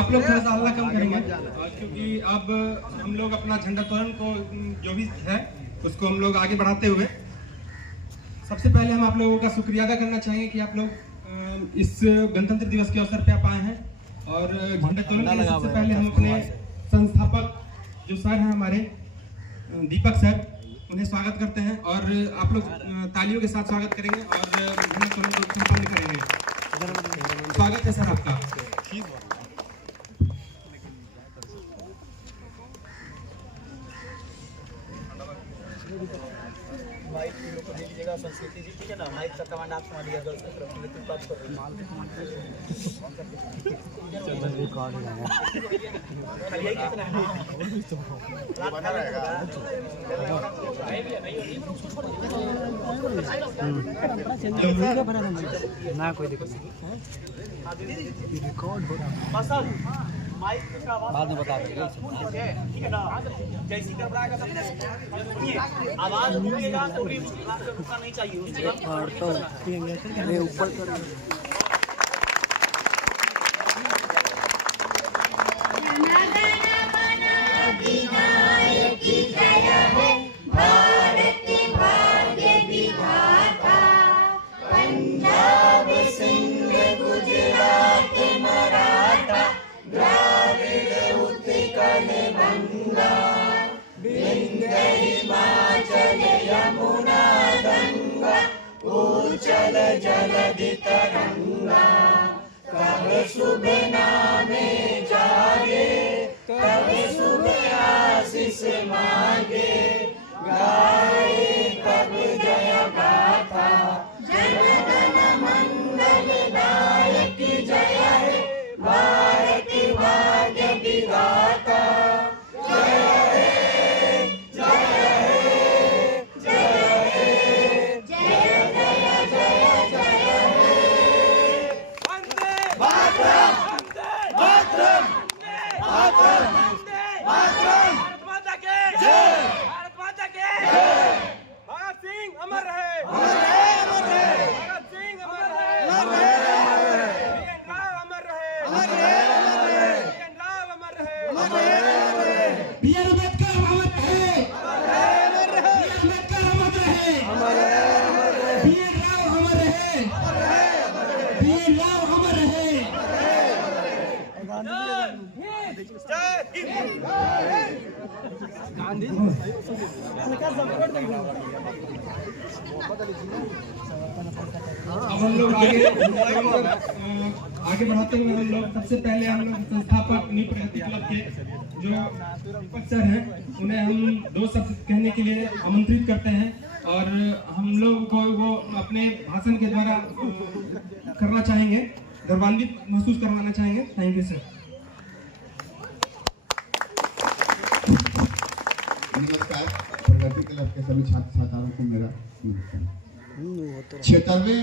आप लोग थोड़ा सा हल्ला कम करेंगे क्योंकि अब हम लोग अपना झंडा तोरण को जो भी है उसको हम लोग आगे बढ़ाते हुए सबसे पहले हम आप लोगों का शुक्रिया अदा करना चाहेंगे कि आप लोग इस गणतंत्र दिवस के अवसर पे आप आए हैं। और झंडा तोरण के सबसे पहले हम अपने संस्थापक जो सर हैं हमारे दीपक सर, उन्हें स्वागत करते हैं और आप लोग तालियों के साथ स्वागत करेंगे और झंडा तोरण को संपन्न करेंगे। स्वागत है सर आपका। माइक को दे लीजिएगा संस्कृति जी, ठीक है ना। माइक का कमांड आप संभालिएगा, गर्ल्स की तरफ से बात कर रहे हैं। कितना है बना रहेगा ना कोई दिक्कत नहीं, रिकॉर्ड हो रहा है। माइक का आवाज बाद में बता देंगे, ठीक है ना। जैसी घबराएगा सुनिए, आवाज रुकेगा तो भी रुकना नहीं चाहिए। उसके बाद तो ऊपर कर चल जलधि तरंगा, कब शुभ नामे जागे, कब शुभ आशीष मांगे, गाए कब जय गाथा, जनगण मंगल दायक जय हे, भारत भाग्य विधाता। अब हम लोग आगे बढ़ाते हुए हम लोग सबसे पहले हम लोग संस्थापक न्यू प्रगति क्लब के जो दीपक सर हैं उन्हें हम दो शब्द कहने के लिए आमंत्रित करते हैं और हम लोग को वो अपने भाषण के द्वारा करना चाहेंगे, गौरवान्वित महसूस करवाना चाहेंगे। Thank you sir. नमस्कार। प्रगति क्लब के सभी छात्र छात्राओं को मेरा 76वें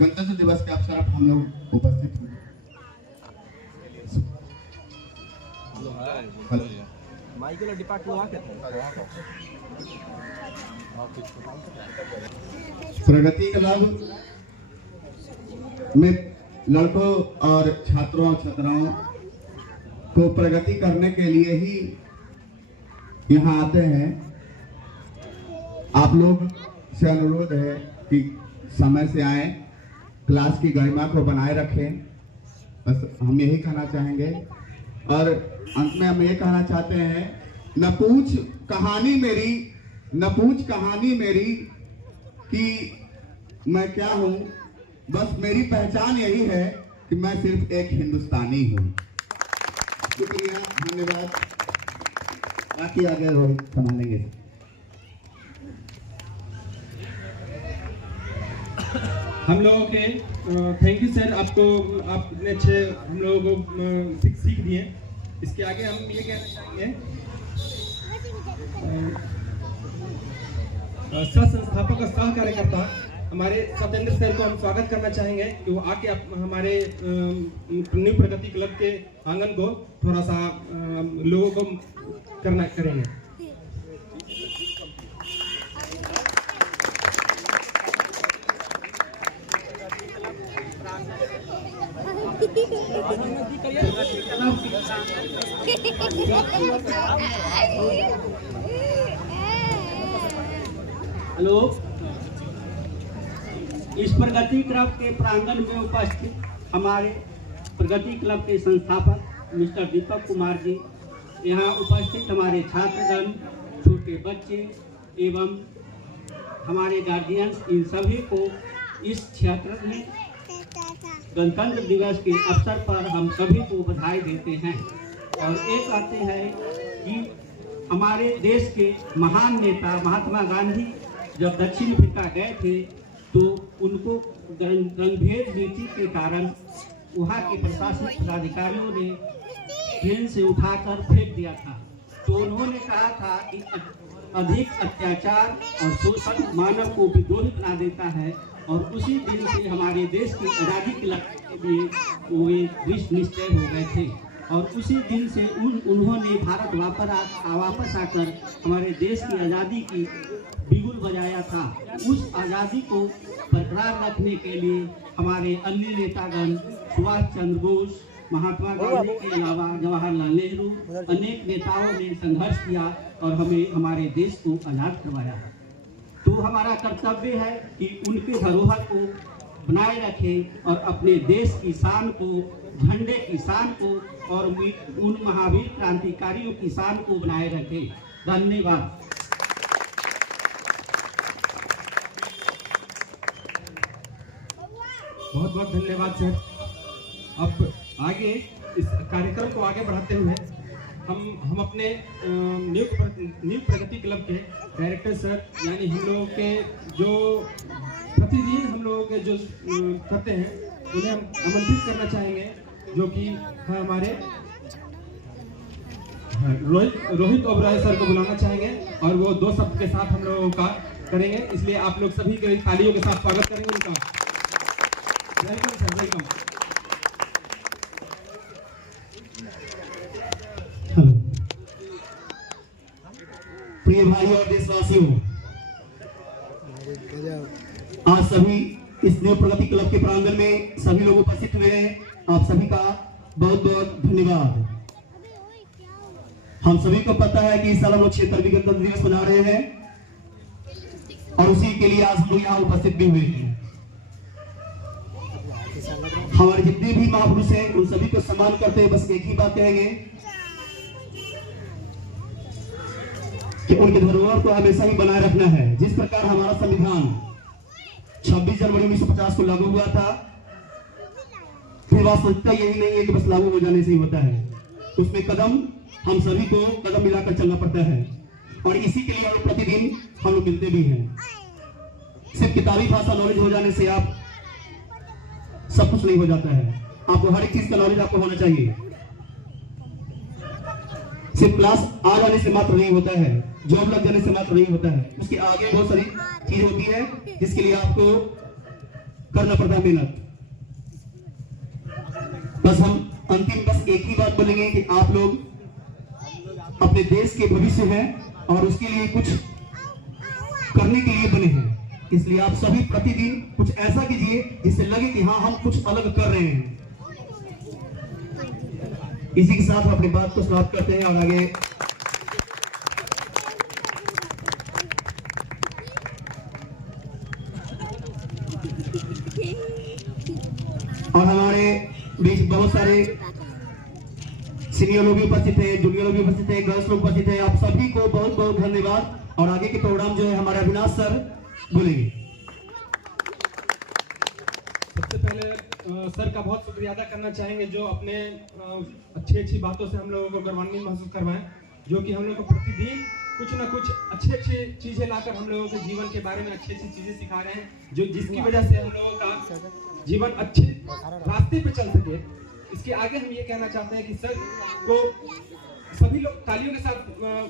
गणतंत्र दिवस के अवसर पर हम लोग उपस्थित हुए। प्रगति क्लब में लड़कों और छात्रों छात्राओं को प्रगति करने के लिए ही यहाँ आते हैं। आप लोग से अनुरोध है कि समय से आए, क्लास की गरिमा को बनाए रखें, बस हम यही कहना चाहेंगे। और अंत में हम ये कहना चाहते हैं, न पूछ कहानी मेरी कि मैं क्या हूँ, बस मेरी पहचान यही है कि मैं सिर्फ एक हिंदुस्तानी हूँ। शुक्रिया, धन्यवाद। बाकी आगे रोहित संभालेंगे। हम लोगों के थैंक यू सर, आपको आप इतने अच्छे हम लोगों को सीख दिए। इसके आगे हम ये कहना चाहेंगे सह संस्थापक और सह कार्यकर्ता हमारे सत्येंद्र सर को हम स्वागत करना चाहेंगे कि वो आके हमारे न्यू प्रगति क्लब के आंगन को थोड़ा सा लोगों को करेंगे। हेलो, इस प्रगति क्लब के प्रांगण में उपस्थित हमारे प्रगति क्लब के संस्थापक मिस्टर दीपक कुमार जी, यहाँ उपस्थित हमारे छात्रगण, छोटे बच्चे एवं हमारे गार्जियंस, इन सभी को इस क्षेत्र में गणतंत्र दिवस के अवसर पर हम सभी को बधाई देते हैं। और एक आते हैं कि हमारे देश के महान नेता महात्मा गांधी जब दक्षिण अफ्रीका गए थे तो उनको रंगभेद नीति के कारण वहाँ के प्रशासनिक पदाधिकारियों ने ट्रेन से उठाकर फेंक दिया था। तो उन्होंने कहा था कि अधिक अत्याचार और शोषण मानव को विद्रोही बना देता है, और उसी दिन से हमारे देश की आज़ादी के लिए वे दृढ़ निश्चय हो गए थे। और उसी दिन से उन्होंने भारत वापस आकर हमारे देश की आज़ादी की बिगुल बजाया था। उस आज़ादी को बरकरार रखने के लिए हमारे अन्य नेतागण सुभाष चंद्र बोस, महात्मा गांधी के अलावा जवाहरलाल नेहरू, अनेक नेताओं ने संघर्ष किया और हमें हमारे देश को आज़ाद करवाया। तो हमारा कर्तव्य है कि उनके धरोहर को बनाए रखें और अपने देश की शान को, झंडे की शान को और उन महावीर क्रांतिकारियों की शान को बनाए रखें। धन्यवाद। बहुत बहुत धन्यवाद सर। अब आगे इस कार्यक्रम को आगे बढ़ाते हुए हम अपने न्यू प्रगति क्लब के डायरेक्टर सर, यानी हम लोगों के जो प्रतिदिन हम लोगों के जो करते हैं, उन्हें हम आमंत्रित करना चाहेंगे, जो कि हमारे रोहित ओबराय सर को बुलाना चाहेंगे और वो 2 शब्द के साथ हम लोगों का करेंगे। इसलिए आप लोग सभी के तालियों के साथ स्वागत करेंगे उनका। Welcome sir, welcome. प्रिय भाइयों और देशवासियों, आज सभी इस न्यू प्रगति क्लब के प्रांगण में सभी लोग उपस्थित हुए हैं। आप सभी का बहुत बहुत धन्यवाद। हम सभी को पता है कि इस साल हम लोग 76वीं गणतंत्र दिवस मना रहे हैं और उसी के लिए आज हम लोग यहाँ उपस्थित भी हुए हैं। हमारे जितने भी महापुरुष हैं उन सभी को सम्मान करते हुए बस एक ही बात कहेंगे कि उनके धरोहर को हमेशा ही बनाए रखना है। जिस प्रकार हमारा संविधान 26 जनवरी 1950 को लागू हुआ था, फिर वास्तविकता यही नहीं है कि बस लागू हो जाने से ही होता है। उसमें कदम हम सभी को कदम मिलाकर चलना पड़ता है और इसी के लिए हम लोग प्रतिदिन हम लोग मिलते भी हैं। सिर्फ किताबी भाषा नॉलेज हो जाने से आप सब कुछ नहीं हो जाता है। आपको हर एक चीज का नॉलेज आपको होना चाहिए। सिर्फ क्लास आ जाने से मात्र नहीं होता है, जॉब लग जाने से मात्र नहीं होता है। उसके आगे बहुत सारी चीज होती है जिसके लिए आपको करना पड़ता है मेहनत। बस हम अंतिम बस एक ही बात बोलेंगे कि आप लोग अपने देश के भविष्य हैं और उसके लिए कुछ करने के लिए बने हैं। इसलिए आप सभी प्रतिदिन कुछ ऐसा कीजिए जिससे लगे कि हाँ हम कुछ अलग कर रहे हैं। इसी के साथ हम अपनी बात को समाप्त करते हैं और आगे और हमारे बीच बहुत सारे सीनियर लोग भी उपस्थित है, जूनियर लोग भी उपस्थित है, गर्ल्स लोग उपस्थित है। आप सभी को बहुत बहुत धन्यवाद। और आगे के प्रोग्राम जो है हमारे अविनाश सर बोलेंगे। सबसे पहले सर का बहुत शुक्रिया अदा करना चाहेंगे, जो अपने अच्छी बातों से हम लोगों को गर्वान्वित महसूस करवाएं, जो कि हम लोग को प्रतिदिन कुछ ना कुछ अच्छी चीजें लाकर हम लोगों के जीवन के बारे में अच्छी चीजें सिखा रहे हैं, जो जिसकी वजह से हम लोगों का जीवन अच्छे रास्ते पे चल सके। इसके आगे हम ये कहना चाहते हैं कि सर को सभी लोग तालियों के साथ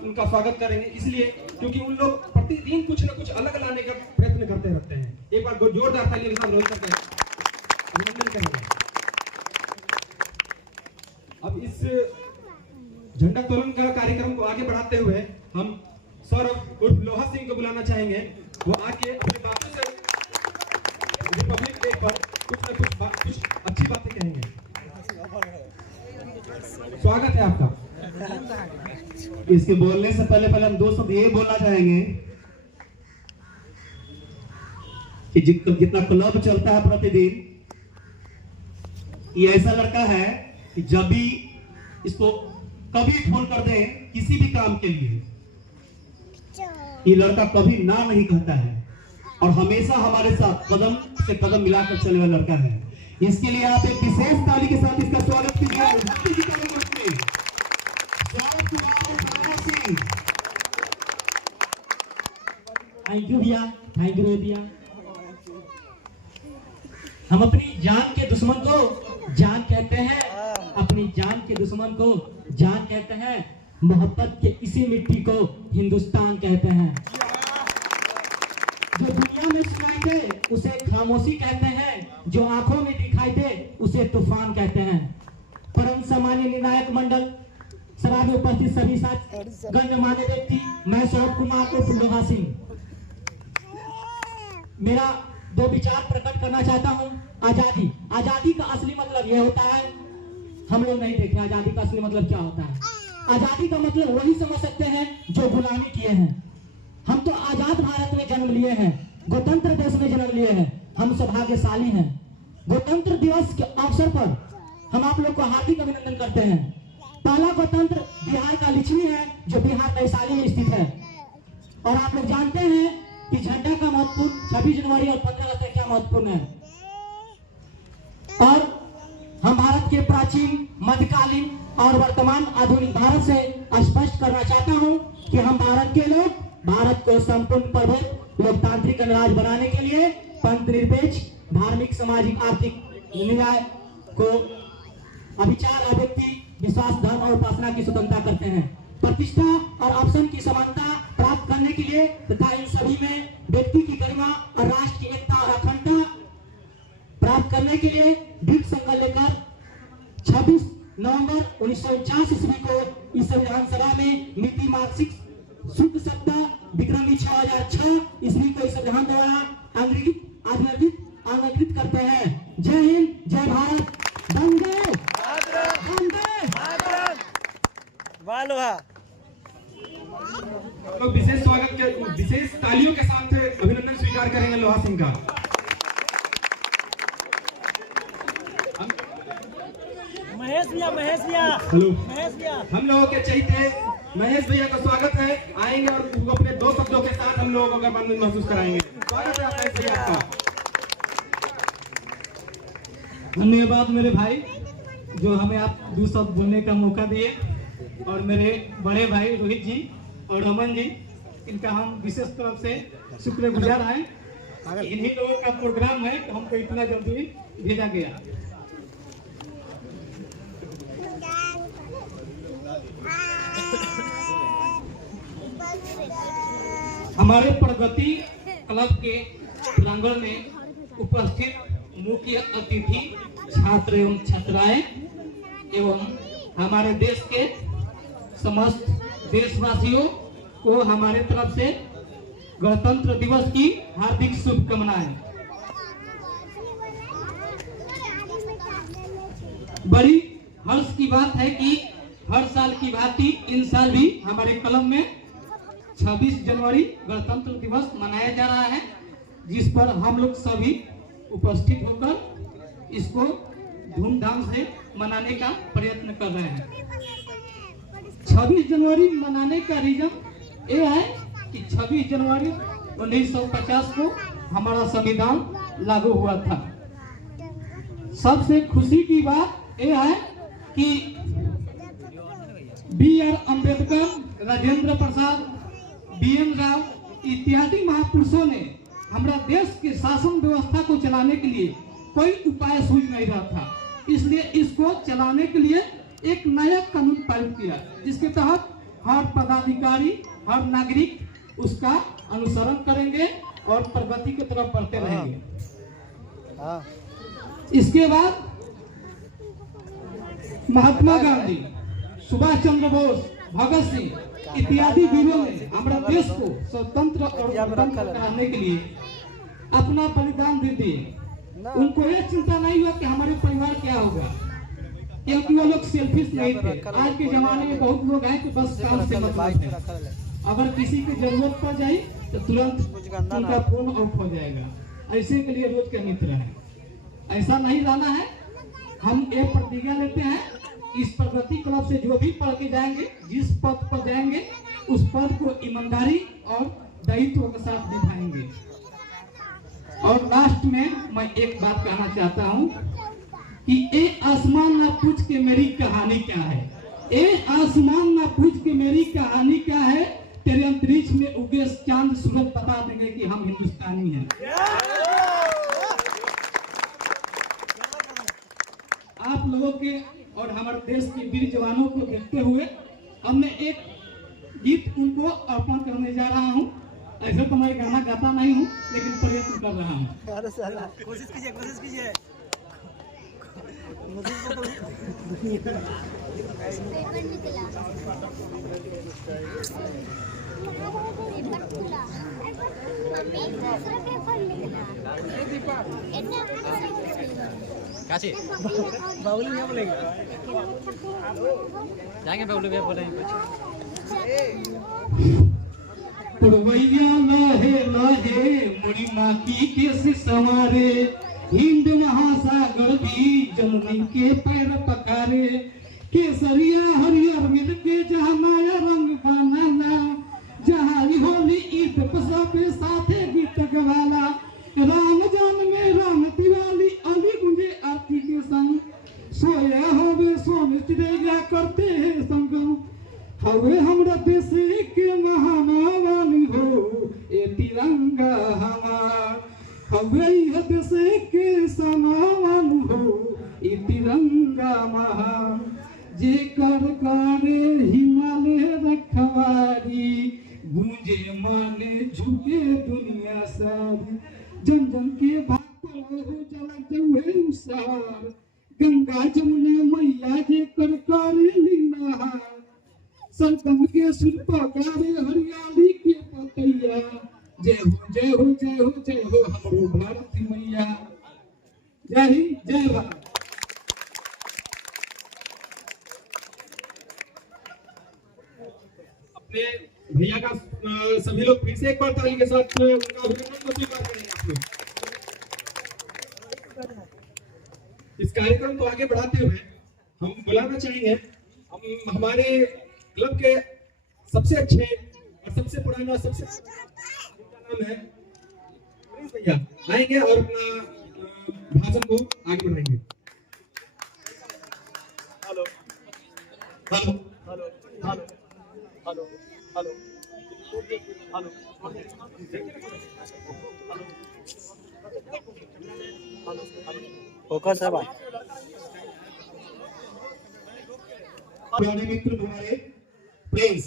उनका स्वागत करेंगे, इसलिए क्योंकि उन लोग प्रतिदिन कुछ ना कुछ अलग लाने का प्रयत्न करते रहते हैं। एक बार जोरदार तालियों के साथ रोहित सर का अभिनंदन करेंगे। अब इस झंडा तोलन का कार्यक्रम को आगे बढ़ाते हुए हम सौरभ उर्फ लोहा सिंह को बुलाना चाहेंगे। वो आके अपने बातों से रिपब्लिक डे पर कुछ ना कुछ अच्छी बातें कहेंगे। स्वागत है आपका। इसके बोलने से पहले हम दो शब्द ये बोलना चाहेंगे कि जितना क्लब चलता है प्रतिदिन, ये ऐसा लड़का है कि जब भी इसको कभी फोन कर दे किसी भी काम के लिए, ये लड़का कभी ना नहीं कहता है और हमेशा हमारे साथ कदम से कदम मिलाकर चलने वाला लड़का है। इसके लिए आप एक विशेष ताली के साथ इसका स्वागत कीजिए। थैंक यू भैया, थैंक यू भैया। हम अपनी जान के दुश्मन को जान कहते हैं, अपनी जान के दुश्मन को जान कहते हैं, मोहब्बत के इसी मिट्टी को हिंदुस्तान कहते हैं। जो दुनिया में सुनाई दे उसे खामोशी कहते हैं, जो आंखों में दिखाई दे उसे तूफान कहते हैं। परम सम्मानीय निर्णायक मंडल, सभा में उपस्थित सभी गण्यमान्य व्यक्ति, मैं सौरभ कुमार उर्फ लोहा सिंह मेरा दो विचार प्रकट करना चाहता हूं। आजादी, आजादी का असली मतलब यह होता है, हम लोग नहीं देख रहे आजादी का असली मतलब क्या होता है। आजादी का मतलब वही समझ सकते हैं जो गुलामी किए हैं। हम तो आजाद भारत में जन्म लिए हैं, गणतंत्र देश में जन्म लिए हैं, हम सौभाग्यशाली हैं। गणतंत्र दिवस के अवसर पर हम आप लोग को हार्दिक अभिनंदन करते हैं। पहला गणतंत्र बिहार का लिच्छवी है जो बिहार वैशाली में स्थित है। और आप लोग जानते हैं कि झंडा का महत्वपूर्ण 26 जनवरी और 15 अगस्त क्या महत्वपूर्ण है। और हम भारत के प्राचीन, मध्यकालीन और वर्तमान आधुनिक भारत से स्पष्ट करना चाहता हूं कि हम भारत के लोग भारत को संपूर्ण प्रबुद्ध लोकतांत्रिक गणराज्य बनाने के लिए पंथ निरपेक्ष, धार्मिक, सामाजिक, आर्थिक न्याय को अभिचार, अभिव्यक्ति, विश्वास, धर्म और उपासना की स्वतंत्रता करते हैं। प्रतिष्ठा और ऑप्शन की समानता प्राप्त करने के लिए तथा इन सभी में व्यक्ति की गरिमा और राष्ट्र की एकता और अखंडता प्राप्त करने के लिए दृढ़ संकल्प लेकर 26 नवंबर 1949 ईस्वी को इस संविधान सभा में नीति मार्क्सिक शुक्ल सप्ताह विक्रमी 6006 ईस्वी को इस संविधान द्वारा अंगीकृत करते हैं। जय हिंद, जय भारत, वंदे तो विशेष स्वागत के विशेष तालियों के साथ अभिनंदन स्वीकार करेंगे लोहा सिंह का। महेश भैया हेलो, महेश भैया हम लोगों के चहीते महेश भैया का स्वागत है। आएंगे और वो अपने दो शब्दों के साथ हम लोगों को गर्वान्वित महसूस कराएंगे। स्वागत है महेश भैया का। धन्यवाद मेरे भाई जो हमें आप दो शब्द बोलने का मौका दिए। और मेरे बड़े भाई रोहित जी और रमन जी, इनका हम विशेष तरफ से शुक्रगुजार हैं। इन्हीं लोगों का प्रोग्राम है तो हमको इतना जल्दी भेजा गया। हमारे प्रगति क्लब के प्रांगण में उपस्थित मुख्य अतिथि, छात्र एवं छात्राएं एवं हमारे देश के समस्त देशवासियों को हमारे तरफ से गणतंत्र दिवस की हार्दिक शुभकामनाएं। बड़ी हर्ष की बात है कि हर साल की भांति इन साल भी हमारे क्लब में 26 जनवरी गणतंत्र दिवस मनाया जा रहा है, जिस पर हम लोग सभी उपस्थित होकर इसको धूमधाम से मनाने का प्रयत्न कर रहे हैं। 26 जनवरी मनाने का रीजन ये है कि 26 जनवरी 1950 को हमारा संविधान लागू हुआ था। सबसे खुशी की बात यह है कि B.R. अम्बेडकर, राजेंद्र प्रसाद, B.N. राव इत्यादि महापुरुषों ने हमारा देश के शासन व्यवस्था को चलाने के लिए कोई उपाय सूझ नहीं रहा था, इसलिए इसको चलाने के लिए एक नया कानून पारित किया, जिसके तहत हर पदाधिकारी, हर नागरिक उसका अनुसरण करेंगे और प्रगति की तरफ बढ़ते रहेंगे। इसके बाद महात्मा गांधी, सुभाष चंद्र बोस, भगत सिंह इत्यादि वीरों ने हमारे देश को स्वतंत्र और गणतंत्र कराने के लिए अपना बलिदान दे दिए। उनको यह चिंता नहीं हुआ कि हमारे परिवार क्या होगा। क्योंकि वो लोग सेल्फिश नहीं थे। आज के जमाने में बहुत लोग हैं कि बस काम से मतलब है, अगर किसी की जरूरत पड़ जाए तो तुरंत उनका फोन ऑफ हो जाएगा। ऐसे के लिए रोज का मित्र है, ऐसा नहीं रहना है। हम एक प्रतिज्ञा लेते हैं, इस प्रगति क्लब से जो भी पढ़ के जाएंगे, जिस पद पर जाएंगे उस पद को ईमानदारी और दायित्व के साथ निभाएंगे। और लास्ट में मैं एक बात कहना चाहता हूँ कि ए आसमान ना पूछ के मेरी कहानी क्या है, ए आसमान ना पूछ के मेरी कहानी क्या है, तेरे अंतरिक्ष में उगे चांद सूरज बता देंगे कि हम हिंदुस्तानी हैं। आप लोगों के और हमारे देश के वीर जवानों को देखते हुए हमने एक गीत उनको अर्पण करने जा रहा हूँ। ऐसे तो मैं गाना गाता नहीं हूँ, लेकिन प्रयत्न कर रहा हूँ। कोशिश कीजिए, कोशिश कीजिए। कैसे बाबुल भैया बोलेंगे, जाएंगे बाबुल भैया बोलेंगे पुरवैया लहे लहे मुड़ी माकी के सवारे, हिंद महासागर भी जननी के पैर पकारे, केसरिया हरियर मिल के जहाँ माया रंग बनाना, जहाँ होली ईद सबे साथे गीत गवाला, राम जान में राम दिवाली अली गुंजे आरती के संग, सोया होवे सोन चिड़ैया करते हैं संगम, हवे हमरा देश के महानावानी हो ए तिरंगा हमार, हवे यह देश के सनावान हो ए तिरंगा महान, जे कर करे हिमालय रखवारी, गूंजे माने झुके दुनिया सारी, जन जन के भाग पर हो जलक जवे उसार, गंगा जमुना मैया जे कर करे लीनाहार, सरगम के सुर पकारे हरियाली के पतैया, जय हो जय हो जय हो जय हो हमारो भारत मैया। जय हिंद, जय भारत। अपने भैया का सभी लोग फिर से एक बार ताली के साथ उनका अभिनंदन को स्वीकार करेंगे। आप लोग इस कार्यक्रम को आगे बढ़ाते हुए हम बुलाना चाहेंगे हम हमारे क्लब के सबसे अच्छे और सबसे पुराना सबसे नाम है भैया आएंगे और अपना भाषण को आगे बढ़ाएंगे। Hello hello hello hello hello hello focus है भाई। पुराने मित्र हमारे प्रिंस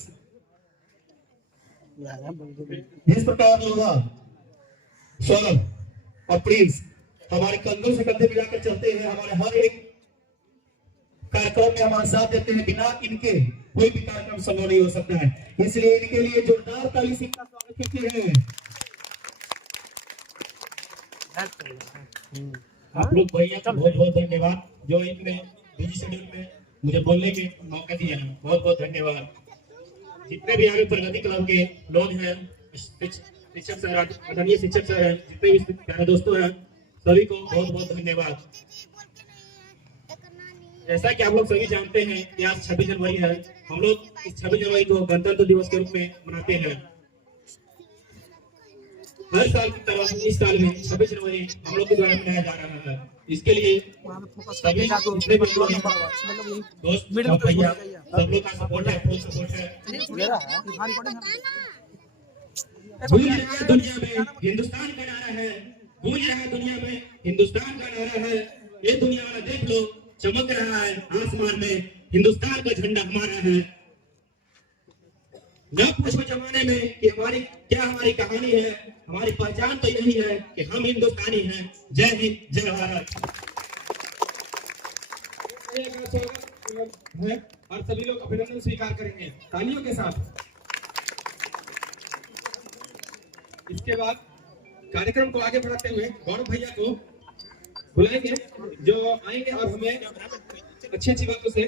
जिस प्रकार लोहा सौरभ और प्रिंस हमारे कंधों से कंधे मिलाकर चलते हैं, हमारे हर एक कार्यक्रम में हमारा साथ देते हैं, बिना इनके कोई भी कार्यक्रम संभव नहीं हो सकता है। इसलिए इनके लिए जोरदार ताली से इनका स्वागत करते हैं। आप लोग भैया का बहुत बहुत धन्यवाद जो इनमें बिजी शेड्यूल में मुझे बोलने के मौका दिया है, बहुत बहुत धन्यवाद। जितने भी आगे प्रगति क्लब के लोग हैं, शिक्षक सर, आदरणीय शिक्षक सर हैं, जितने भी प्यारे दोस्तों हैं, सभी को बहुत बहुत धन्यवाद। जैसा कि आप लोग सभी जानते हैं कि आज 26 जनवरी है, हम लोग इस 26 जनवरी को गणतंत्र दिवस के रूप में मनाते हैं। हर साल की तरह इस साल में 26 जनवरी हम लोग के द्वारा मनाया जा रहा है। इसके लिए सभी जितने भी लोग हैं, दोस्त भैया सब लोग का सपोर्ट है, फुल सपोर्ट है। गूंज रहा है दुनिया में हिंदुस्तान का नारा है, गूंज रहा है दुनिया में हिंदुस्तान का नारा है। ये दुनिया वाला देख लो, चमक रहा है आसमान में, हिंदुस्तान का झंडा हमारा है। न पूछो जमाने में कि हमारी कहानी है, हमारी पहचान तो यही है कि हम हिंदुस्तानी हैं। जय हिंद, जय भारत। है और सभी लोग अभिनंदन स्वीकार करेंगे तालियों के साथ। इसके बाद कार्यक्रम को आगे बढ़ाते हुए गौरव भैया को बुलाएंगे जो आएंगे और हमें अच्छी अच्छी बातों से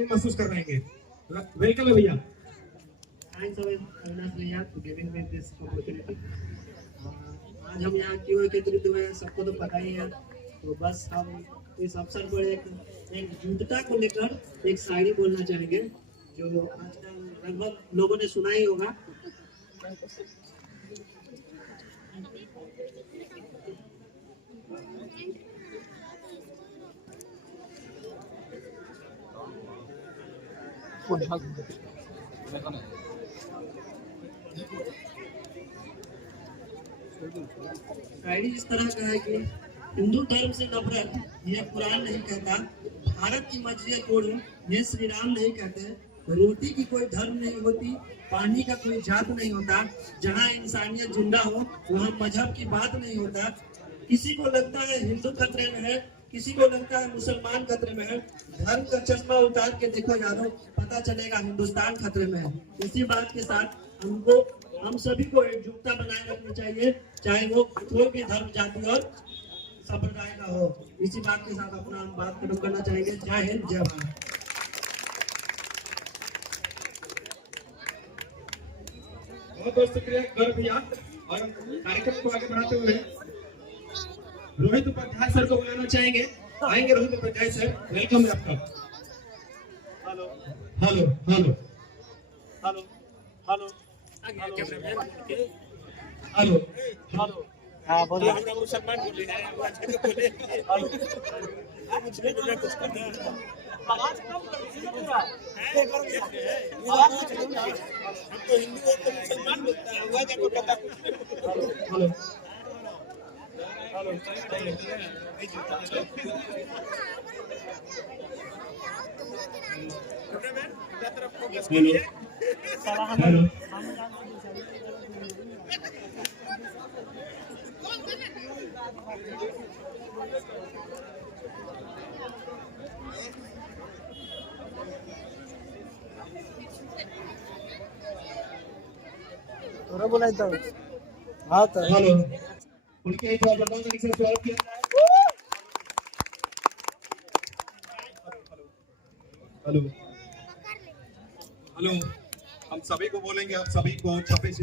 महसूस करवाएंगे। वेलकम है भैया। Thanks अविनाश भैया to giving me this opportunity। आज हम यहाँ क्यों एकत्रित हुए हैं सबको तो पता ही है, तो बस हम इस अवसर पर एक जुटता को लेकर एक शायरी बोलना चाहेंगे जो आजकल लगभग लोगों ने सुना ही होगा। शायरी इस तरह का है कि हिंदू धर्म से नफरत ये कुरान नहीं कहता, भारत की मस्जिद तोड़ो ये श्री राम नहीं कहते, रोटी की कोई धर्म नहीं होती, पानी का कोई जात नहीं होता, जहाँ इंसानियत जिंदा हो वहाँ मजहब की बात नहीं होता। किसी को लगता है हिंदू खतरे में है, किसी को लगता है मुसलमान खतरे में है, धर्म का चश्मा उतार के देखो यारो पता चलेगा हिंदुस्तान खतरे में है। इसी बात के साथ हम सभी को एकजुटता बनाए रखनी चाहिए, चाहे वो कोई भी धर्म जाति और संप्रदाय का हो। इसी बात के साथ अपना हम बात खत्म करना चाहेंगे। जय हिंद, जय भारत। बहुत बहुत शुक्रिया गौरव भैया। और कार्यक्रम को आगे बढ़ाते हुए रोहित उपाध्याय सर को बुलाना चाहेंगे। आएंगे रोहित उपाध्याय सर, वेलकम है आपका। Hello hello hello hello hello hello hello. हाँ बोलिए। मुसलमान बोले हेलो। आवाज कम कर दीजिए पूरा। आवाज कम कर। हम तो हिंदू और तो मुसलमान बोलता है, हुआ जाको पता। हेलो हेलो थोड़ा बोला था। हाँ तो हेलो, उनके एक बार बताओ तरीके से स्वागत किया जाए। हेलो हेलो, हम सभी को बोलेंगे, आप सभी को 26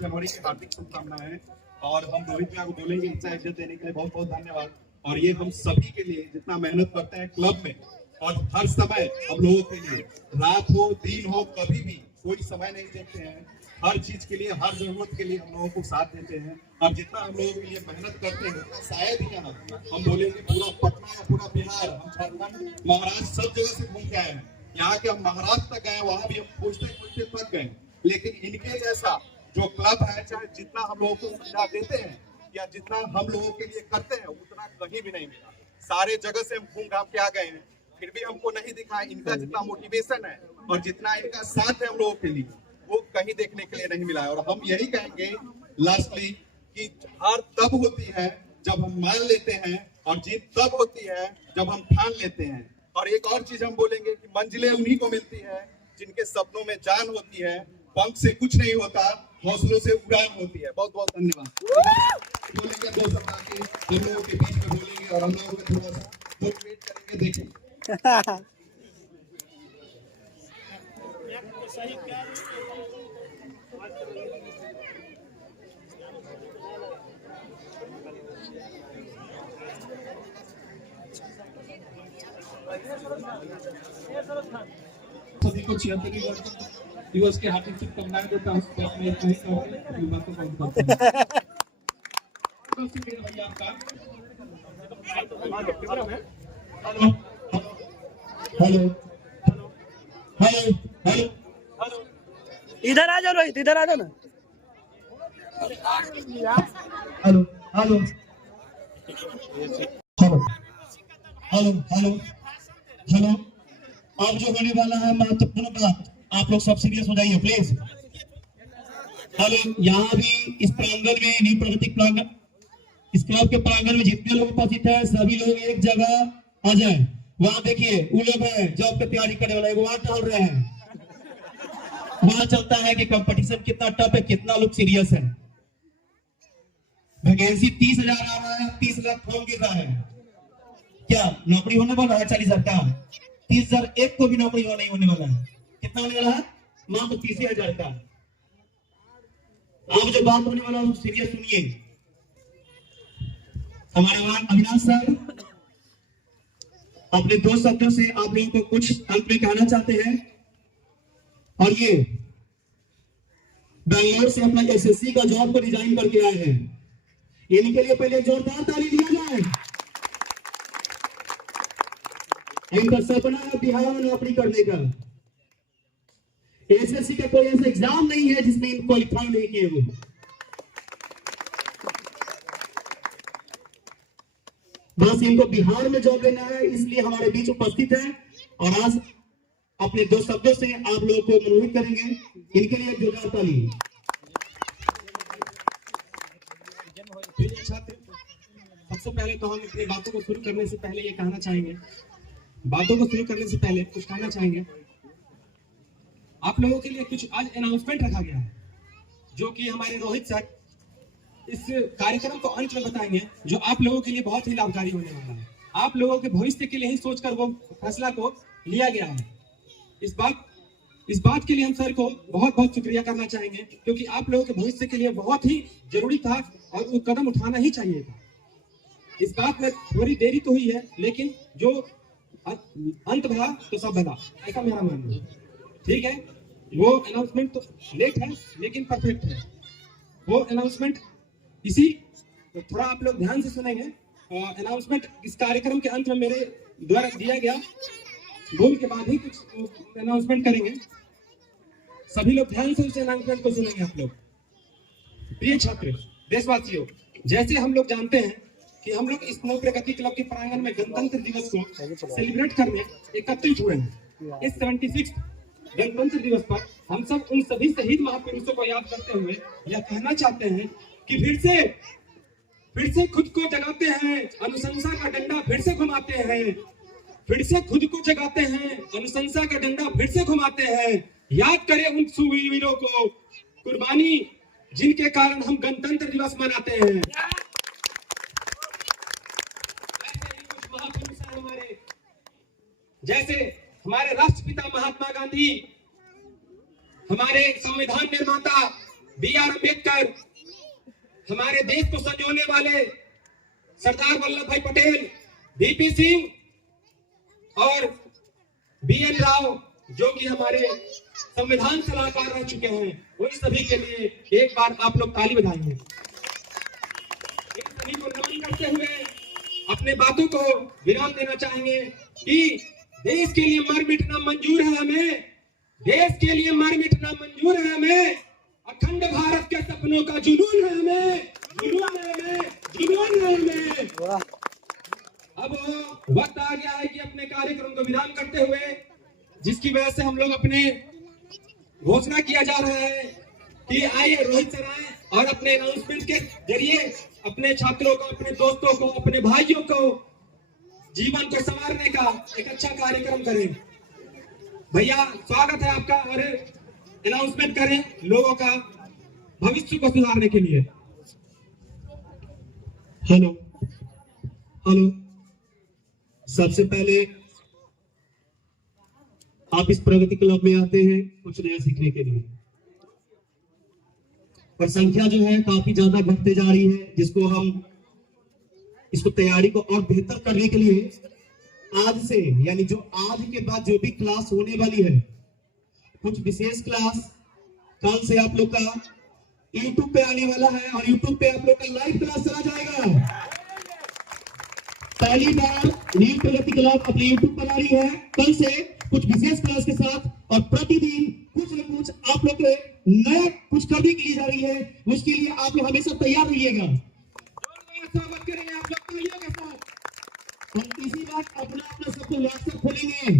जनवरी की हार्दिक शुभकामनाएं। और हम रोहित भैया को बोलेंगे इतना इज्जत देने के लिए बहुत बहुत धन्यवाद। और ये हम सभी के लिए जितना मेहनत करते हैं क्लब में और हर समय हम लोगों के लिए, रात हो दिन हो कभी भी कोई समय नहीं देखते हैं, हर चीज के लिए हर जरूरत के लिए हम लोगों को साथ देते हैं। और जितना हम लोगों के लिए मेहनत करते हैं, शायद ही यहाँ हम बोलेंगे पूरा पटना या पूरा बिहार, हम झारखंड महाराष्ट्र सब जगह से घूम के आए हैं। यहाँ के हम महाराष्ट्र तक गए, वहां भी हम खोजते खोजते थक गए, लेकिन इनके जैसा जो क्लब है, चाहे जितना हम लोगों को सुविधा देते हैं या जितना हम लोगों के लिए करते हैं, उतना कहीं भी नहीं मिला। सारे जगह से हम घूम घाम के आ गए हैं, फिर भी हमको नहीं दिखा इनका जितना मोटिवेशन है और जितना इनका साथ है हम लोगों के लिए, वो कहीं देखने के लिए नहीं मिला है। और हम यही कहेंगे लास्टली कि हार तब होती है जब हम मान लेते हैं और जीत तब होती है जब हम ठान लेते हैं। और एक और चीज हम बोलेंगे कि मंजिलें उन्हीं को मिलती है जिनके सपनों में जान होती है, पंख से कुछ नहीं होता, हौसलों से उड़ान होती है। बहुत बहुत धन्यवाद। बोलेंगे 2 शब्द आके हम लोगों के बीच में बोलेंगे और हम लोगों को थोड़ा सा मोटिवेट करेंगे। देखेंगे सभी को 76वीं गणतंत्र दिवस के हार्दिक शुभकामनाएं देता हूं। अपने इतना ही करके युवा को बहुत बहुत भैया आपका। हेलो हेलो हेलो, इधर आ जाओ रोहित, इधर आ जाओ ना। Hello hello hello hello hello hello. अब जो होने वाला है महत्वपूर्ण बात, आप लोग सब सीरियस हो जाइए प्लीज। हेलो, यहाँ भी इस प्रांगण में न्यू प्रगति प्रांगण, इस क्लब के प्रांगण में जितने लोग उपस्थित हैं सभी लोग एक जगह आ जाएं। वहाँ देखिए वो लोग हैं जॉब की तैयारी करने वाले, वहाँ टहल रहे हैं। वहाँ चलता है कि कंपटीशन कितना टफ है, कितना लोग सीरियस है। वैकेंसी 30,000 आ रहा है, 30 लाख फॉर्म गिर रहा है। क्या नौकरी होने वाला है 40,000 का? 30,000 एक को भी नौकरी नहीं होने वाला है। कितना होने वाला है? मात्र 30,000 का। आप जो बात होने वाला है सीरियस सुनिए। हमारे वहां अविनाश सर अपने 2 शब्दों से आप लोगों को कुछ अंत में कहना चाहते हैं, और ये बैंगलोर से अपना एसएससी का जॉब को डिजाइन करके आए हैं। इनके लिए पहले जोरदार ताली दिया जाए। इनका सपना है बिहार में नौकरी करने का। एसएससी का कोई ऐसा एग्जाम नहीं है जिसमें इनको क्वालिफाई नहीं किए हुए। बस इनको बिहार में जॉब लेना है, इसलिए हमारे बीच उपस्थित है और आज अपने 2 शब्दों से आप लोगों को मनोहित करेंगे। इनके लिए जोरदार ताली। छात्र, सबसे पहले तो हम अपनी बातों को शुरू करने से पहले ये कहना चाहेंगे, कुछ कहना चाहेंगे। आप लोगों के लिए कुछ आज अनाउंसमेंट रखा गया है, जो कि हमारे रोहित सर इस कार्यक्रम को अंत में बताएंगे, जो आप लोगों के लिए बहुत ही लाभकारी होने वाला है। आप लोगों के भविष्य के लिए ही सोचकर वो फैसला को लिया गया है। इस बात के लिए हम सर को बहुत बहुत शुक्रिया करना चाहेंगे, क्योंकि आप लोगों के भविष्य के लिए बहुत ही जरूरी था और वो कदम उठाना ही चाहिए था। इस बात में थोड़ी देरी तो हुई है, लेकिन जो अंत भला तो सब भला, ऐसा मेरा मानना है। ठीक है, वो अनाउंसमेंट तो लेट है लेकिन परफेक्ट है। वो अनाउंसमेंट इसी थोड़ा आप लोग ध्यान से सुनेंगे। अनाउंसमेंट इस कार्यक्रम के अंत में मेरे द्वारा दिया गया बोल के बाद ही कुछ अनाउंसमेंट करेंगे। सभी लोग ध्यान से उस अनाउंसमेंट को सुनेंगे। आप लोग प्रिय छात्र, देशवासियों, जैसे हम लोग जानते हैं कि हम लोग इस नव प्रगति क्लब के प्रांगण में गणतंत्र दिवस को सेलिब्रेट करने एकत्रित हुए हैं। इस 76 गणतंत्र दिवस पर हम सब उन सभी शहीद महापुरुषों को याद करते हुए यह कहना चाहते हैं कि फिर से खुद को जगाते हैं, अनुशंसा का डंडा फिर से घुमाते हैं। फिर से खुद को जगाते हैं, अनुशंसा का डंडा फिर से घुमाते हैं। याद करें उन शूरवीरों को, कुर्बानी जिनके कारण हम गणतंत्र दिवस मनाते हैं। जैसे हमारे राष्ट्रपिता महात्मा गांधी, हमारे संविधान निर्माता B.R. अम्बेडकर, हमारे देश को संजोने वाले सरदार वल्लभ भाई पटेल, VP सिंह और BN राव, जो कि हमारे संविधान सलाहकार रह चुके हैं, उन सभी के लिए एक बार आप लोग ताली बजाएंगे। इन सभी को नमन करते हुए अपने बातों को विराम देना चाहेंगे कि देश के लिए मर मिटना मंजूर है हमें, देश के लिए मर मिटना मंजूर है हमें। अखंड भारत के सपनों का जुनून है हमें, जुनून है हमें, जुनून है हमें। अब वक्त आ गया है कि अपने कार्यक्रम को विराम करते हुए, जिसकी वजह से हम लोग अपने घोषणा किया जा रहा है कि आइए रोहित सर आए और अपने अनाउंसमेंट के जरिए अपने छात्रों को, अपने दोस्तों को, अपने भाइयों को जीवन को संवारने का एक अच्छा कार्यक्रम करें। भैया स्वागत है आपका, और अनाउंसमेंट करें लोगों का भविष्य को सुधारने के लिए। हेलो हेलो, सबसे पहले आप इस प्रगति क्लब में आते हैं कुछ नया सीखने के लिए, पर संख्या जो है काफी ज्यादा बढ़ते जा रही है, जिसको हम इसको तैयारी को और बेहतर करने के लिए आज से, यानी जो आज के बाद जो भी क्लास होने वाली है, कुछ विशेष क्लास कल से आप लोग का YouTube पे आने वाला है, और YouTube पे आप लोग का लाइव क्लास चला जाएगा। पहली बार नीट प्रगति क्लब अपने YouTube पर आ रही है कल से कुछ विशेष क्लास के साथ, और प्रतिदिन कुछ न कुछ आप लोग के नया कुछ करने के लिए जा रही है। उसके लिए आप लोग हमेशा तैयार रहिएगा। स्वागत करेंगे आप लोग तालियों के साथ। और इसी बात अपना सबको व्हाट्सएप खोलेंगे,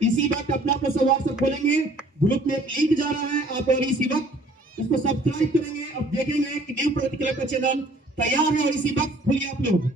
इसी बात अपना सब व्हाट्सएप खोलेंगे। ग्रुप में एक लिंक जा रहा है, आप और इसी वक्त उसको सब्सक्राइब करेंगे। अब देखेंगे कि न्यू प्रगति क्लब का चैनल तैयार है, और इसी वक्त खोलिए आप लोग।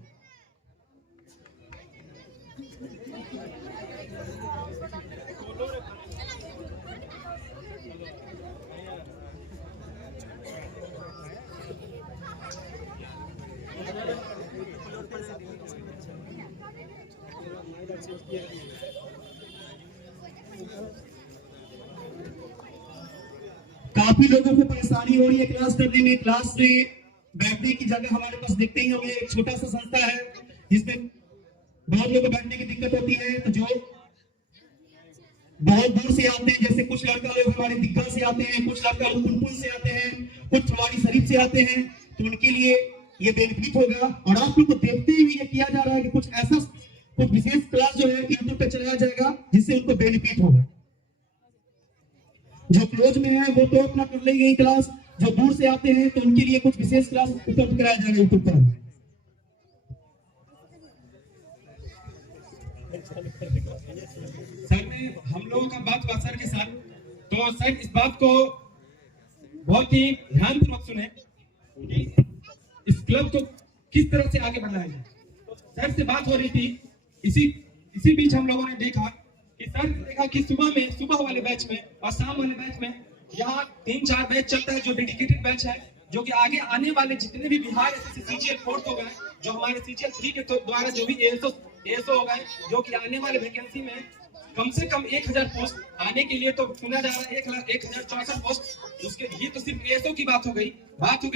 काफी लोगों को परेशानी हो रही है क्लास करने में। क्लास में बैठने की जगह हमारे पास देखते ही होंगे, एक छोटा सा संस्था है जिसमें बहुत लोगों को बैठने की दिक्कत होती है। तो जो बहुत दूर से आते हैं, जैसे कुछ लड़का लोग हमारे दिग्गा से आते हैं, कुछ लड़का लोग कुनपुन से आते हैं, कुछ फुलवारी शरीफ से आते हैं, तो उनके लिए ये बेनिफिट होगा। और आप लोग को देखते ही ये किया जा रहा है कि कुछ ऐसा कुछ विशेष क्लास जो है यूट्यूब पे चलाया जाएगा जिससे उनको बेनिफिट होगा। जो क्लोज में है वो तो अपना कर लेंगे क्लास, जो दूर से आते हैं तो उनके लिए कुछ विशेष क्लास उपलब्ध कराया जाएगा यूट्यूब पर। सर ने हम लोगों का बात हुआ सर के साथ, तो सर इस बात को बहुत ही ध्यानपूर्वक सुने कि इस क्लब को किस तरह से आगे बढ़ाया जाए। तो सर से बात हो रही थी, इसी बीच हम लोगों ने देखा कि सुबह वाले बैच में और शाम वाले बैच में यहाँ 3-4 बैच चलता है जो डेडिकेटेड बैच है, जो कि आगे आने वाले जितने भी बिहार सीजीएल 4 हो गए, जो हमारे सीजीएल 3 के द्वारा जो भी एएसओ हो गए, जो कि आने वाले वैकेंसी में कम से कम 1000 पोस्ट आने के लिए तो सुना जा रहा है 1064 पोस्ट। उसके ये तो सिर्फ एएसओ की बात हो गई।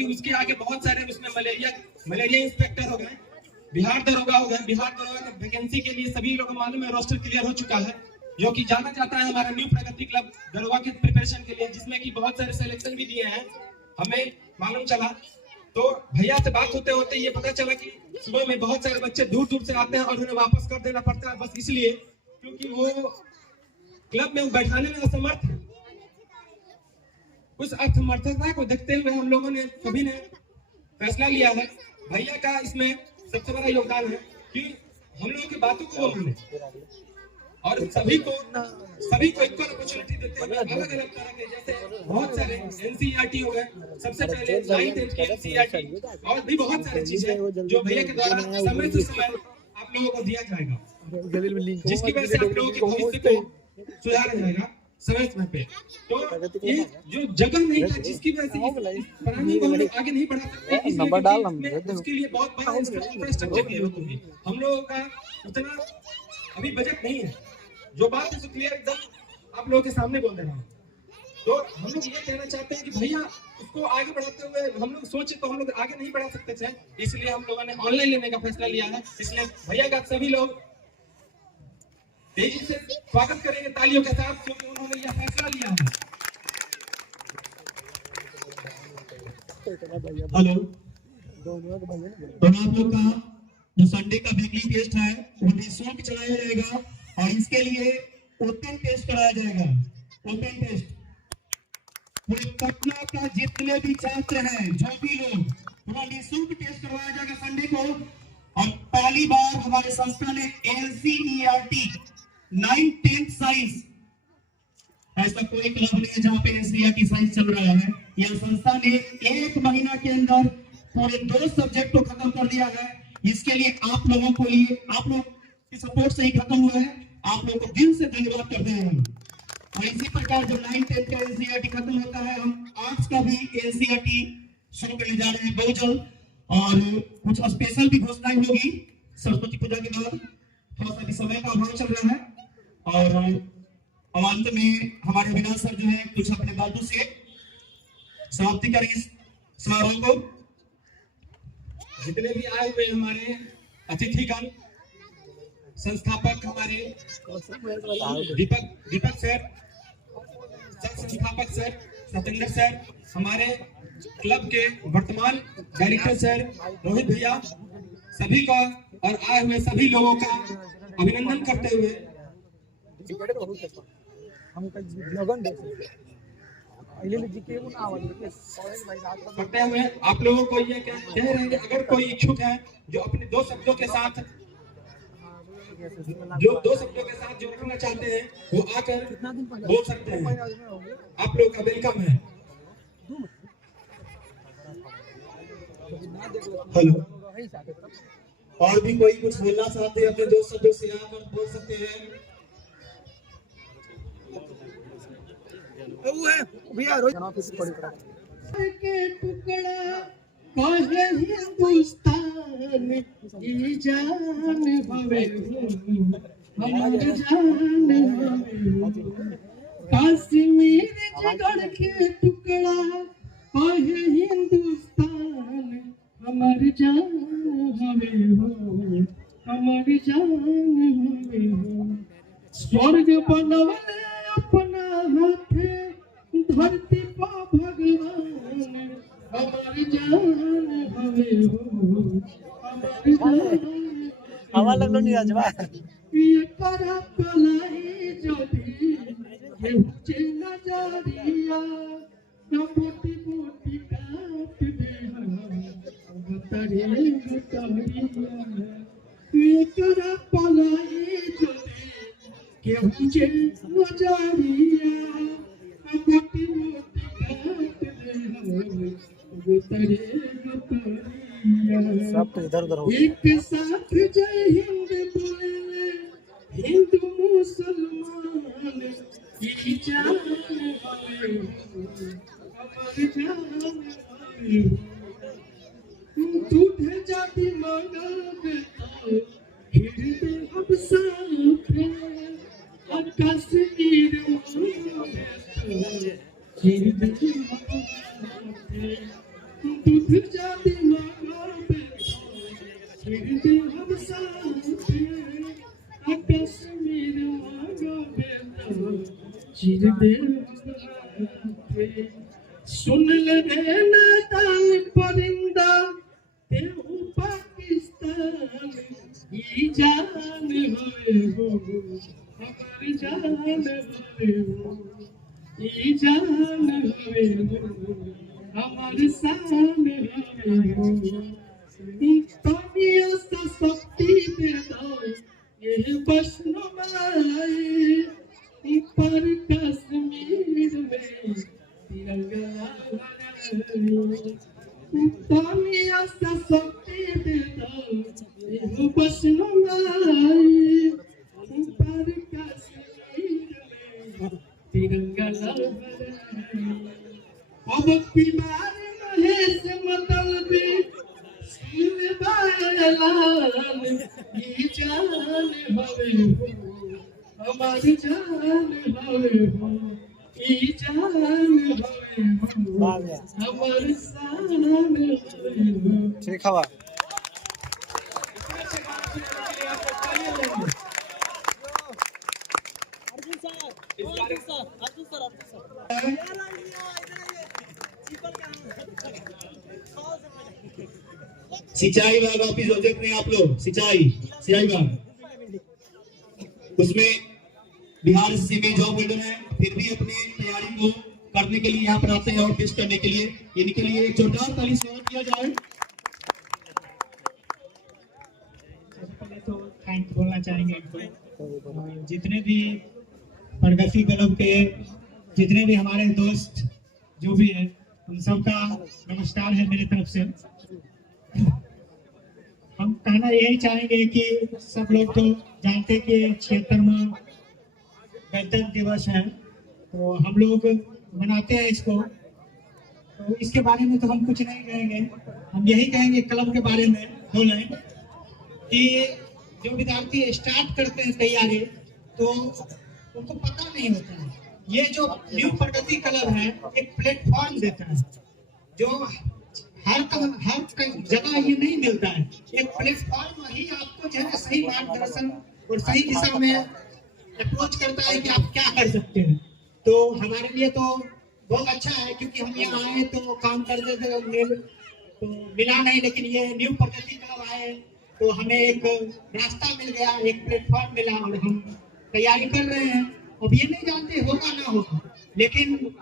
उसके आगे बहुत सारे उसमें मलेरिया इंस्पेक्टर हो गए, बिहार दरोगा हो गए। बिहार दरोगा की वैकेंसी के लिए सभी लोगों को मालूम है रोस्टर क्लियर हो चुका है, जो कि जाना जाता है हमारा न्यू प्रगति क्लब दरोगा के प्रिपरेशन के लिए, जिसमें कि बहुत सारे सिलेक्शन भी दिए हैं, हमें मालूम चला। तो भैया से बात होते होते ये पता चला कि सुबह में बहुत सारे बच्चे दूर दूर से आते हैं और उन्हें वापस कर देना पड़ता है, बस इसलिए क्योंकि वो क्लब में बैठाने में असमर्थ है। उस असमर्थता को देखते हुए हम लोगों ने सभी ने फैसला लिया है, भैया का इसमें सबसे बड़ा योगदान है कि हम लोगों की बातों को वो माने और सभी को इक्वल अपॉर्चुनिटी देते हुए अलग अलग तरह के, जैसे बहुत सारे एनसीईआरटी हो गए, सबसे पहले 9th के एनसीईआरटी और भी बहुत सारी चीजें जो भैया के द्वारा समय से समय आप लोगों को दिया जाएगा, जिसकी वजह से आप लोगों के भविष्य को सुधारा जाएगा समय समय पे। तो ये जो जगह नहीं था जिसकी वजह से पढ़ाने को हम लोग आगे नहीं बढ़ा सकते, उसके लिए बहुत बड़ा इंफ्रास्ट्रक्चर की जरूरत होगी। हम लोगों का उतना अभी बजट नहीं है, जो बात है क्लियर एकदम आप लोगों के सामने बोल रहा हूँ। तो हम लोग ये कहना चाहते हैं कि भैया उसको आगे बढ़ाते हुए हम लोग सोचे तो हम लोग आगे नहीं बढ़ा सकते थे, इसलिए हम लोगों ने ऑनलाइन लेने का फैसला लिया है। इसलिए भैया का सभी लोग तेजी से स्वागत करेंगे तालियों के साथ, क्योंकि उन्होंने यह फैसला लिया है। हेलो, तो आप लोग का जो संडे का वीकली टेस्ट है वो निःशुल्क चलाया जाएगा और इसके लिए ओपन टेस्ट कराया जाएगा। ओपन टेस्ट पूरे पटना का जितने भी छात्र हैं, जो भी लोग, पूरा निःशुल्क टेस्ट करवाया जाएगा संडे को। और पहली बार हमारे संस्था ने एनसीईआरटी 9th 10th साइंस, ऐसा कोई क्लब नहीं है जहाँ पे एनसीईआरटी साइंस चल रहा है। यह संस्था ने 1 महीना के अंदर पूरे 2 सब्जेक्ट को खत्म कर दिया है। इसके लिए आप लोगों को आप लोग की सपोर्ट से ही खत्म हुआ है, आप लोगों को दिल से धन्यवाद करते हैं हम। और इसी प्रकार जब 9th 10th का एनसीईआरटी खत्म होता है, हम आर्ट्स का भी एनसीईआरटी शुरू करने जा रहे हैं बहुत जल्द, और कुछ स्पेशल भी घोषणाएं होगी सरस्वती पूजा के बाद। थोड़ा सा भी समय का अभाव चल रहा है और अंत में हमारे अविनाश सर जो है कुछ अपने बातों से समाप्ति करेंगे समारोह को। जितने भी आए हुए हमारे अतिथिगण, संस्थापक हमारे दीपक सर, संस्थापक सर सतेंद्र सर, हमारे क्लब के वर्तमान डायरेक्टर सर रोहित भैया, सभी का और आए हुए सभी लोगों का अभिनंदन करते हुए आप लोगों को ये कह रहे हैं कि अगर कोई इच्छुक है जो अपने 2 शब्दों के साथ जो रखना चाहते हैं वो आकर बोल सकते हैं। आप लोगों का वेलकम है। हेलो, और भी कोई कुछ बोलना चाहते हैं अपने 2 शब्दों से यहाँ पर बोल सकते हैं। के टुकड़ा कहे हिंदुस्तान की जान हवे, हमारी जान हवे, कश्मीर जिगर के टुकड़ा कहे हिंदुस्तान हमार जान हमें हो, हमार जान हमें हो। स्वर्ग बनवले अपना हाथे धरती पर भगवान हमार जान हमें हो, हमार जान हवा लगलो नहीं राजवा ये करा पलाई जोड़ी ये उचे नजरिया न मोटी मोटी काट दे गतरे गतरिया ये करा पलाई जोड़ी ये उचे नजरिया न मोटी मोटी काट दे गतरे गतरिया सब तो इधर उधर हो एक साथ जय हिंद बोले हिंदू मुसलमान की जान हमें हो, हमारी जान हमें हो। टूट जाती मगर तो हृदय अब साथ और कश्मीर टूट जाती मगर हृदय अब साथ कश्मीर सुन ले नाताल परिंदा तेहू पाकिस्तान ये जान हमें हो, हमारी जान हमें हो, ये जान हमें हो, हमारी शान हमें हो। दुनिया से शक्ति दे दो ये वैष्णवाई पर कश्मीर में तिरंगा दुनिया से शक्ति दे दो ये वैष्णवाई पर कश्मीर में तिरंगा अब बीमार महेश मतलबी ये जान हमें हो, हमारी जान हमें हो, ये जान हमें हो, हमारी शान हमें हो। ठीक हवा सिंचाई विभाग ऑफिस देख रहे हैं आप लोग, सिंचाई विभाग, उसमें बिहार एसएससी में जॉब होल्डर है, फिर भी अपनी तैयारी को करने के लिए यहाँ पर आते हैं और टेस्ट करने के लिए। इनके लिए एक जोरदार ताली से किया जाए। सबसे पहले तो थैंक बोलना चाहेंगे जितने भी प्रगति क्लब के जितने भी हमारे दोस्त जो भी है उन सबका नमस्कार है मेरी तरफ से। हम कहना यही चाहेंगे कि सब लोग तो जानते कि 76वां गणतंत्र दिवस है, तो हम लोग मनाते हैं इसको, तो इसके बारे में तो हम कुछ नहीं कहेंगे। हम यही कहेंगे क्लब के बारे में बोलें कि जो विद्यार्थी स्टार्ट करते हैं तैयारी तो उनको पता नहीं होता है। ये जो न्यू प्रगति क्लब है एक प्लेटफॉर्म देता है जो हर जगह ये नहीं मिलता है। एक प्लेटफॉर्म ही आपको जो है सही मार्गदर्शन और सही दिशा में अप्रोच करता है कि आप क्या कर सकते हैं। तो हमारे लिए तो बहुत अच्छा है क्योंकि हम यहाँ आए तो काम करते थे तो मिला नहीं, लेकिन ये न्यू प्रगति क्लब आए तो हमें एक रास्ता मिल गया, एक प्लेटफॉर्म मिला और हम तैयारी कर रहे हैं। अब ये नहीं जानते होगा ना होगा, लेकिन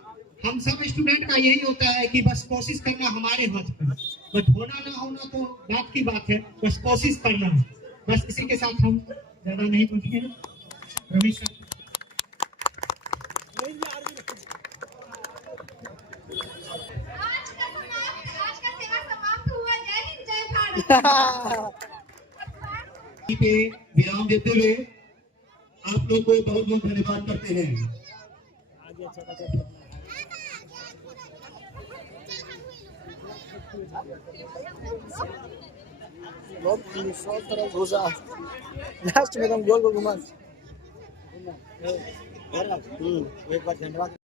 हम सब स्टूडेंट का यही होता है कि बस कोशिश करना हमारे हाथ पर, बट होना ना होना तो बात की बात है, बस कोशिश करना है। बस इसी के साथ हम ज्यादा नहीं पूछेंगे। रमेश सर पे विराम देते हुए आप लोग को बहुत बहुत धन्यवाद करते हैं। लास्ट में तुम गोल गोल घुमा एक बार धन्यवाद।